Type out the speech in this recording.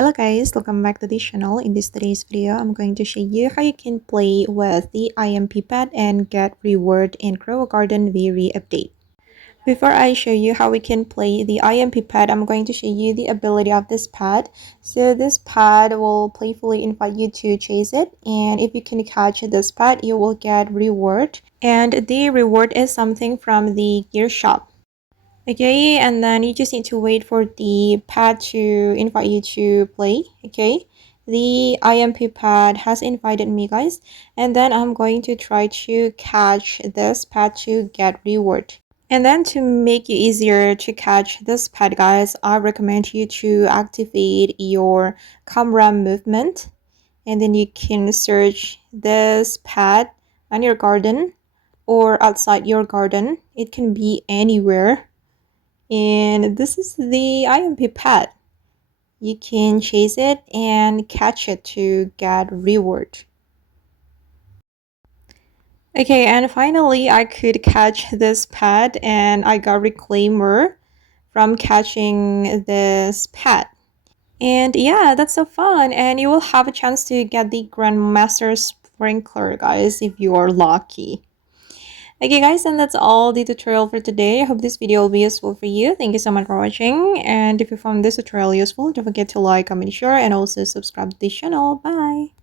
Hello guys, welcome back to this channel. In today's video, I'm going to show you how you can play with the IMP Pet and get reward in Grow a Garden VRE update. Before I show you how we can play the IMP Pet, I'm going to show you the ability of this pet. So this pet will playfully invite you to chase it, and if you can catch this pet, you will get reward. And the reward is something from the gear shop. Okay, and then you just need to wait for the pad to invite you to play. Okay, the IMP pad has invited me, guys, and then I'm going to try to catch this pad to get reward. And then to make it easier to catch this pad, guys, I recommend you to activate your camera movement, and then you can search this pad on your garden or outside your garden. It can be anywhere. And this is the IMP Pet. You can chase it and catch it to get reward. Okay, and finally I could catch this pet and I got reclaimer from catching this pet. And yeah, that's so fun, and you will have a chance to get the Grandmaster Sprinkler, guys, if you are lucky. Okay guys, and that's all the tutorial for today. I hope this video will be useful for you. Thank you so much for watching, and if you found this tutorial useful, don't forget to like, comment, share, and also subscribe to this channel. Bye!